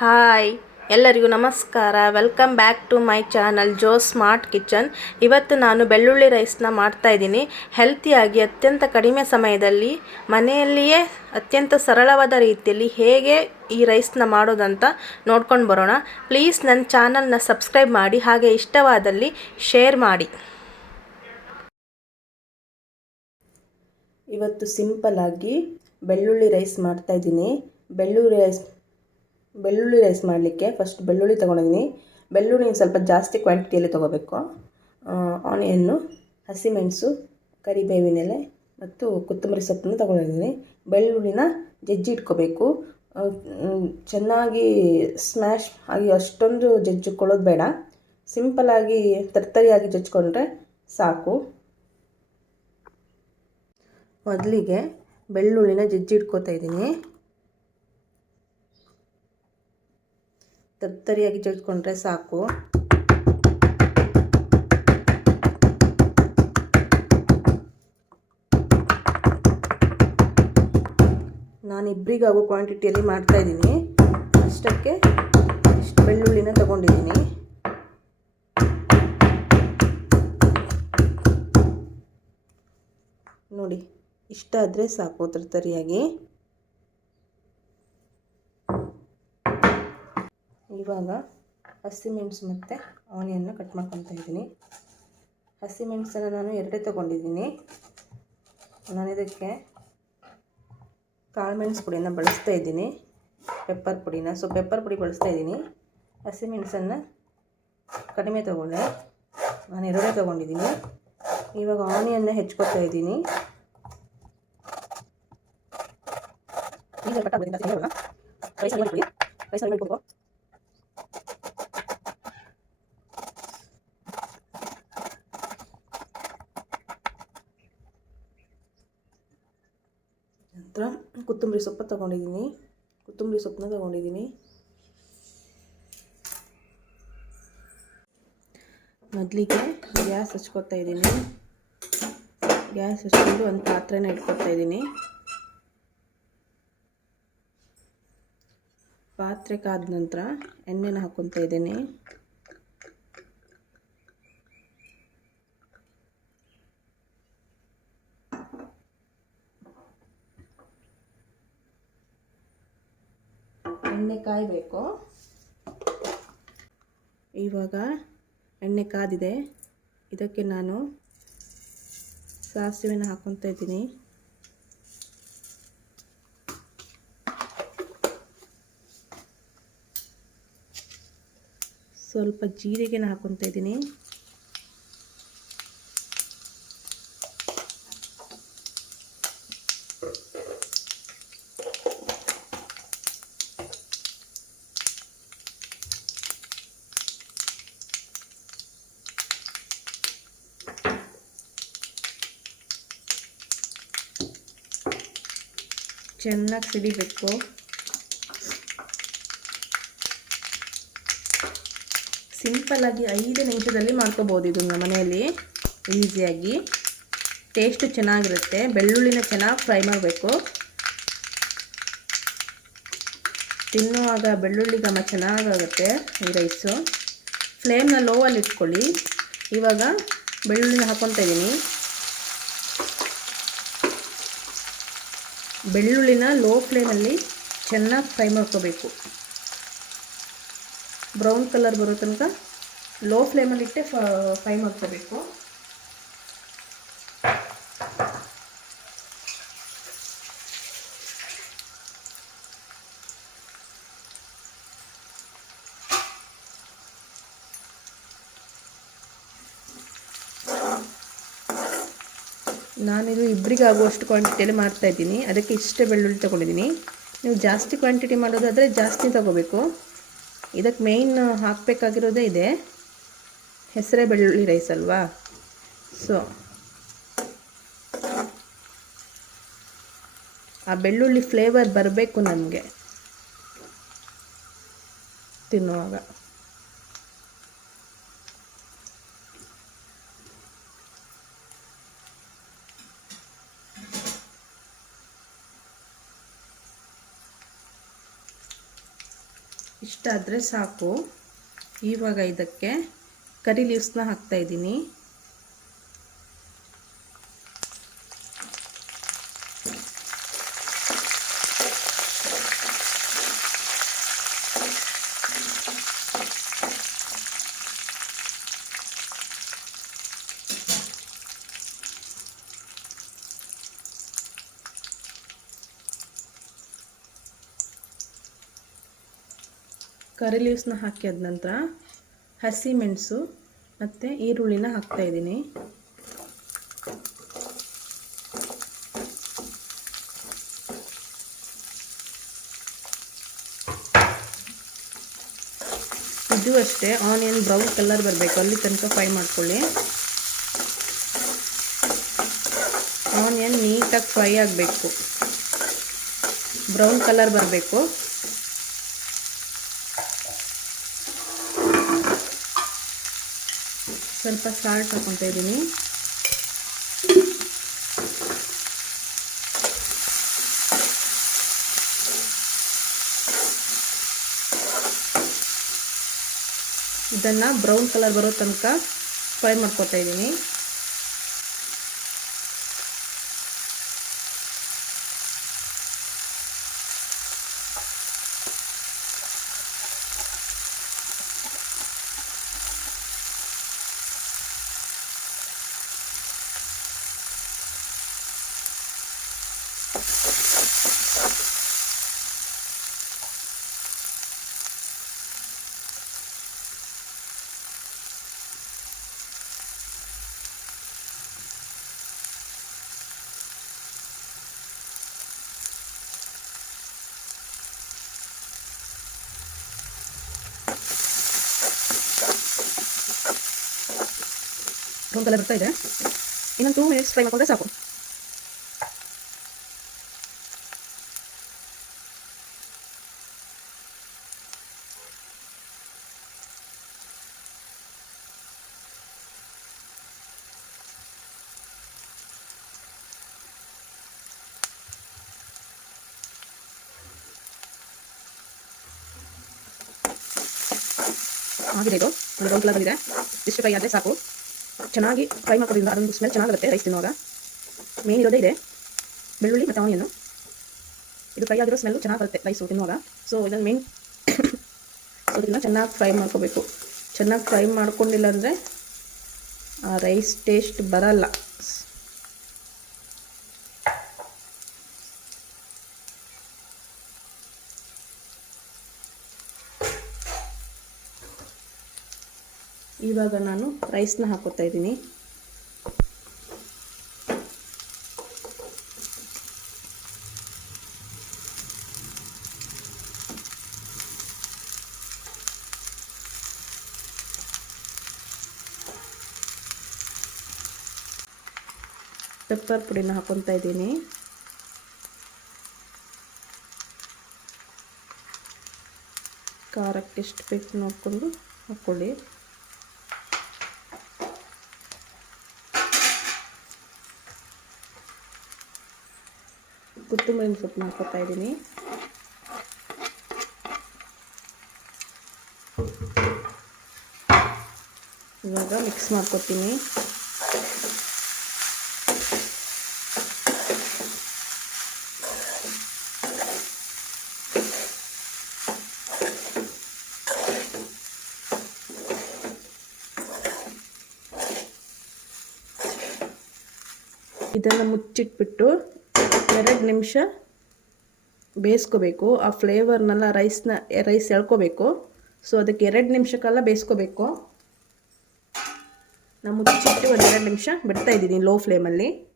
Hi, ಎಲ್ಲರಿಗೂ ನಮಸ್ಕಾರ. Welcome back to my channel Jo smart kitchen ಇವತ್ತು ನಾನು ಬೆಳ್ಳುಳ್ಳಿ ರೈಸ್ನ ಮಾಡ್ತಾ ಇದ್ದೀನಿ. ಹೆಲ್ತಿಯಾಗಿ ಅತ್ಯಂತ ಕಡಿಮೆ ಸಮಯದಲ್ಲಿ, ಮನೆಯಲ್ಲಿಯೇ ಅತ್ಯಂತ ಸರಳವಾದ ರೀತಿಯಲ್ಲಿ ಹೇಗೆ ಈ ರೈಸ್ನ ಮಾಡೋದಂತ ನೋಡ್ಕೊಂಡು ಬರೋಣ. ಪ್ಲೀಸ್ ನನ್ನ ಚಾನಲ್ನ ಸಬ್ಸ್ಕ್ರೈಬ್ ಮಾಡಿ, ಹಾಗೆ ಇಷ್ಟವಾದಲ್ಲಿ ಶೇರ್ ಮಾಡಿ. ಇವತ್ತು ಸಿಂಪಲ್ ಆಗಿ ಬೆಳ್ಳುಳ್ಳಿ ರೈಸ್ ಮಾಡ್ತಾ ಇದ್ದೀನಿ. ಬೆಳ್ಳುಳ್ಳಿ ರೈಸ್ ಬೆಳ್ಳುಳ್ಳಿ ರೈಸ್ ಮಾಡಲಿಕ್ಕೆ ಫಸ್ಟ್ ಬೆಳ್ಳುಳ್ಳಿ ತೊಗೊಂಡಿದ್ದೀನಿ. ಬೆಳ್ಳುಳ್ಳಿ ಸ್ವಲ್ಪ ಜಾಸ್ತಿ ಕ್ವಾಂಟಿಟಿಯಲ್ಲಿ ತೊಗೋಬೇಕು. ಆನಿಯನ್ನು ಹಸಿಮೆಣಸು, ಕರಿಬೇವಿನೆಲೆ ಮತ್ತು ಕೊತ್ತಂಬರಿ ಸೊಪ್ಪನ್ನು ತೊಗೊಂಡಿದ್ದೀನಿ. ಬೆಳ್ಳುಳ್ಳಿನ ಜಜ್ಜಿ ಇಟ್ಕೋಬೇಕು. ಚೆನ್ನಾಗಿ ಸ್ಮ್ಯಾಶ್ ಆಗಿ ಅಷ್ಟೊಂದು ಜಜ್ಜಿಕೊಳ್ಳೋದು ಬೇಡ. ಸಿಂಪಲಾಗಿ ತರ್ತರಿಯಾಗಿ ಜಜ್ಜಿಕೊಂಡ್ರೆ ಸಾಕು. ಮೊದಲಿಗೆ ಬೆಳ್ಳುಳ್ಳಿನ ಜಜ್ಜಿ ಇಟ್ಕೋತಾ ಇದ್ದೀನಿ. ತರ್ತರಿಯಾಗಿ ಜಜ್ಕೊಂಡ್ರೆ ಸಾಕು. ನಾನು ಇಬ್ಬರಿಗಾಗೋ ಕ್ವಾಂಟಿಟಿಯಲ್ಲಿ ಮಾಡ್ತಾ ಇಷ್ಟಕ್ಕೆ ಇಷ್ಟು ಬೆಳ್ಳುಳ್ಳಿನ ತಗೊಂಡಿದ್ದೀನಿ. ನೋಡಿ, ಇಷ್ಟ ಆದರೆ ಸಾಕು ತರ್ತರಿಯಾಗಿ ಇವಾಗ ಹಸಿಮೆಣಸು ಮತ್ತು ಆನಿಯನ್ನ ಕಟ್ ಮಾಡ್ಕೊತಾ ಇದ್ದೀನಿ. ಹಸಿಮೆಣಸನ್ನು ನಾನು ಎರಡೇ ತೊಗೊಂಡಿದ್ದೀನಿ. ನಾನು ಇದಕ್ಕೆ ಕಾಳುಮೆಣಸು ಪುಡಿನ ಬಳಸ್ತಾ ಇದ್ದೀನಿ. ಪೆಪ್ಪರ್ ಪುಡಿನ. ಸೊ ಪೆಪ್ಪರ್ ಪುಡಿ ಬಳಸ್ತಾ ಇದ್ದೀನಿ. ಹಸಿಮೆಣಸನ್ನು ಕಡಿಮೆ ತೊಗೊಂಡೆ. ನಾನು ಎರಡೇ ತೊಗೊಂಡಿದ್ದೀನಿ. ಇವಾಗ ಆನಿಯನ್ನ ಹೆಚ್ಕೊತಾ ಇದ್ದೀನಿ. ಈಗ ಕಟ್ ಆಗ್ಬಿಟ್ಟಿದೆ ರೈಸ್ ರೈಸ್ ಮಾಡಿ ನಂತರ ಕೊತ್ತಂಬರಿ ಸೊಪ್ಪು ತೊಗೊಂಡಿದ್ದೀನಿ. ಕೊತ್ತಂಬರಿ ಸೊಪ್ಪನ್ನ ತೊಗೊಂಡಿದ್ದೀನಿ. ಮೊದಲಿಗೆ ಗ್ಯಾಸ್ ಹಚ್ಕೊತಾ ಇದ್ದೀನಿ. ಗ್ಯಾಸ್ ಹಚ್ಕೊಂಡು ಒಂದು ಪಾತ್ರೆನ ಇಟ್ಕೊತಾ ಇದ್ದೀನಿ. ಪಾತ್ರೆ ಕಾದ ನಂತರ ಎಣ್ಣೆನ ಹಾಕ್ಕೊತಾ ಇದ್ದೀನಿ. ಎಣ್ಣೆ ಕಾಯಬೇಕು ಇವಾಗ ಎಣ್ಣೆ ಕಾದಿದೆ. ಇದಕ್ಕೆ ನಾನು ಸಾಸಿವೆನ ಹಾಕೊತ ಇದ್ದೀನಿ. ಸ್ವಲ್ಪ ಜೀರಿಗೆನ ಹಾಕೊತ ಇದ್ದೀನಿ. ಚೆನ್ನಾಗಿ ಸಿಡಿಬೇಕು ಸಿಂಪಲ್ಲಾಗಿ ಐದು ನಿಮಿಷದಲ್ಲಿ ಮಾಡ್ಕೋಬೋದು ಇದನ್ನು ಮನೆಯಲ್ಲಿ. ಈಸಿಯಾಗಿ ಟೇಸ್ಟು ಚೆನ್ನಾಗಿರುತ್ತೆ. ಬೆಳ್ಳುಳ್ಳಿನ ಚೆನ್ನಾಗಿ ಫ್ರೈ ಮಾಡಬೇಕು. ತಿನ್ನುವಾಗ ಬೆಳ್ಳುಳ್ಳಿ ಗಮ ಚೆನ್ನಾಗಾಗುತ್ತೆ ಈ ರೈಸು ಫ್ಲೇಮ್ನ ಲೋವಲ್ಲಿ ಇಟ್ಕೊಳ್ಳಿ. ಇವಾಗ ಬೆಳ್ಳುಳ್ಳಿನ ಹಾಕ್ಕೊತಾ ಇದ್ದೀನಿ ಬೆಳ್ಳುಳ್ಳಿನ ಲೋ ಫ್ಲೇಮಲ್ಲಿ ಚೆನ್ನಾಗಿ ಫ್ರೈ ಮಾಡ್ಕೋಬೇಕು. ಬ್ರೌನ್ ಕಲರ್ ಬರೋ ತನಕ ಲೋ ಫ್ಲೇಮಲ್ಲಿಟ್ಟೆ ಫ್ರೈ ಮಾಡ್ಕೋಬೇಕು. ನಾನಿದು ಇಬ್ಬರಿಗೆ ಆಗುವಷ್ಟು ಕ್ವಾಂಟಿಟಿಯಲ್ಲಿ ಮಾಡ್ತಾ ಇದ್ದೀನಿ. ಅದಕ್ಕೆ ಇಷ್ಟೇ ಬೆಳ್ಳುಳ್ಳಿ ತೊಗೊಂಡಿದ್ದೀನಿ. ನೀವು ಜಾಸ್ತಿ ಕ್ವಾಂಟಿಟಿ ಮಾಡೋದಾದರೆ ಜಾಸ್ತಿ ತೊಗೋಬೇಕು. ಇದಕ್ಕೆ ಮೇಯ್ನ್ ಹಾಕಬೇಕಾಗಿರೋದೇ ಇದೆ. ಹೆಸರೇ ಬೆಳ್ಳುಳ್ಳಿ ರೈಸ್ ಅಲ್ವಾ? ಸೊ ಆ ಬೆಳ್ಳುಳ್ಳಿ ಫ್ಲೇವರ್ ಬರಬೇಕು ನಮಗೆ. ತಿನ್ನುವಾಗ. ಇಷ್ಟ ಆದರೆ ಸಾಕು. ಇವಾಗ ಇದಕ್ಕೆ ಕರಿ ಲೀವ್ಸ್ನ ಹಾಕ್ತಾಯಿದ್ದೀನಿ ಕರಿ ಲೀವ್ಸ್ನ ಹಾಕಿದ ನಂತರ ಹಸಿಮೆಣಸು ಮತ್ತು ಈರುಳ್ಳಿನ ಹಾಕ್ತಾಯಿದ್ದೀನಿ ಇದು ಅಷ್ಟೇ ಆನಿಯನ್ ಬ್ರೌನ್ ಕಲರ್ ಬರಬೇಕು. ಅಲ್ಲಿ ತನಕ ಫ್ರೈ ಮಾಡ್ಕೊಳ್ಳಿ. ಆನಿಯನ್ ನೀಟಾಗಿ ಫ್ರೈ ಆಗಬೇಕು. ಬ್ರೌನ್ ಕಲರ್ ಬರಬೇಕು. ಸ್ವಲ್ಪ ಸಾಲ್ಟ್ ಹಾಕೊತಾ ಇದ್ದೀನಿ. ಇದನ್ನು ಬ್ರೌನ್ ಕಲರ್ ಬರೋ ತನಕ ಫ್ರೈ ಮಾಡ್ಕೊತಾ ಇದ್ದೀನಿ. ಬ್ರೌನ್ ಕಲರ್ ಬರ್ತಾ ಇದೆ ಇನ್ನೊಂದು ಟೂ ಮಿನಿಟ್ಸ್ ಫ್ರೈ ಮಾಡ್ಕೊಂಡ್ರೆ ಸಾಕು ಆಗಿದೆ ಇದು ಒಂದು ಬ್ರೌನ್ ಕಲರ್ ಬಂದಿದೆ ಇಷ್ಟು ಫ್ರೈ ಆದರೆ ಸಾಕು ಚೆನ್ನಾಗಿ ಫ್ರೈ ಮಾಡ್ಕೊಳ್ಳೋದ್ರಿಂದ ಅದೊಂದು ಸ್ಮೆಲ್ ಚೆನ್ನಾಗಿರುತ್ತೆ ರೈಸ್ ತಿನ್ನುವಾಗ. ಮೇನ್ ಇರೋದೇ ಇದೆ. ಬೆಳ್ಳುಳ್ಳಿ ಮತ್ತು ಆನಿಯನ್ನು ಇದು ಫ್ರೈ ಆಗಿರೋ ಸ್ಮೆಲ್ಲು ಚೆನ್ನಾಗಿ ಬರುತ್ತೆ ರೈಸು ತಿನ್ನುವಾಗ. ಸೊ ಇದನ್ನು ಮೇನ್ ಸೊ ಇದನ್ನು ಚೆನ್ನಾಗಿ ಫ್ರೈ ಮಾಡ್ಕೋಬೇಕು. ಚೆನ್ನಾಗಿ ಫ್ರೈ ಮಾಡ್ಕೊಂಡಿಲ್ಲ ಅಂದರೆ ಆ ರೈಸ್ ಟೇಸ್ಟ್ ಬರಲ್ಲ. ಇವಾಗ ನಾನು ರೈಸ್ನ ಹಾಕೋತಾ ಇದ್ದೀನಿ. ಪೆಪ್ಪರ್ ಪುಡಿನ ಹಾಕೊತಾ ಇದ್ದೀನಿ. ಖಾರಕ್ಕೆ ಎಷ್ಟು ಬೇಕು ನೋಡಿಕೊಂಡು ಹಾಕ್ಕೊಳ್ಳಿ ಕೊತ್ತಂಬರಿ ಸೊಪ್ಪು ಮಾಡ್ಕೊತಾ ಇದ್ದೀನಿ. ಇವಾಗ ಮಿಕ್ಸ್ ಮಾಡ್ಕೊತೀನಿ. ಇದನ್ನು ಮುಚ್ಚಿಟ್ಬಿಟ್ಟು ಎರಡು ನಿಮಿಷ ಬೇಯಿಸ್ಕೋಬೇಕು. ಆ ಫ್ಲೇವರ್ನೆಲ್ಲ ರೈಸ್ನ, ರೈಸ್ ಎಳ್ಕೋಬೇಕು. ಸೊ, ಅದಕ್ಕೆ ಎರಡು ನಿಮಿಷಕ್ಕೆಲ್ಲ ಬೇಯಿಸ್ಕೋಬೇಕು. ನಾನು ಮುಚ್ಚಿಟ್ಟು ಒಂದು ಎರಡು ನಿಮಿಷ ಬಿಡ್ತಾ ಇದ್ದೀನಿ ಲೋ ಫ್ಲೇಮಲ್ಲಿ.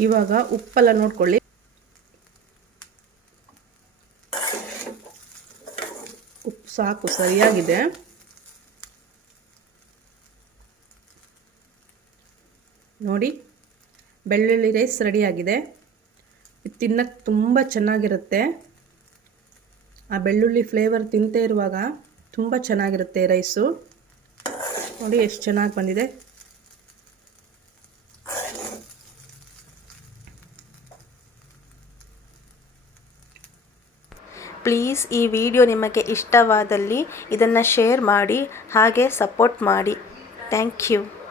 ಇವಾಗ ಉಪ್ಪೆಲ್ಲ ನೋಡ್ಕೊಳ್ಳಿ. ಸಾಕು, ಸರಿಯಾಗಿದೆ. ನೋಡಿ, ಬೆಳ್ಳುಳ್ಳಿ ರೈಸ್ ರೆಡಿಯಾಗಿದೆ. ಇದು ತಿನ್ನಕ್ಕೆ ತುಂಬ ಚೆನ್ನಾಗಿರುತ್ತೆ. ಆ ಬೆಳ್ಳುಳ್ಳಿ ಫ್ಲೇವರ್ ತಿಂತೇ ಇರುವಾಗ ತುಂಬ ಚೆನ್ನಾಗಿರುತ್ತೆ ರೈಸು ನೋಡಿ, ಎಷ್ಟು ಚೆನ್ನಾಗಿ ಬಂದಿದೆ. ಪ್ಲೀಸ್ ಈ ವಿಡಿಯೋ ನಿಮಗೆ ಇಷ್ಟವಾದಲ್ಲಿ ಇದನ್ನು ಶೇರ್ ಮಾಡಿ ಹಾಗೆ ಸಪೋರ್ಟ್ ಮಾಡಿ. Thank you.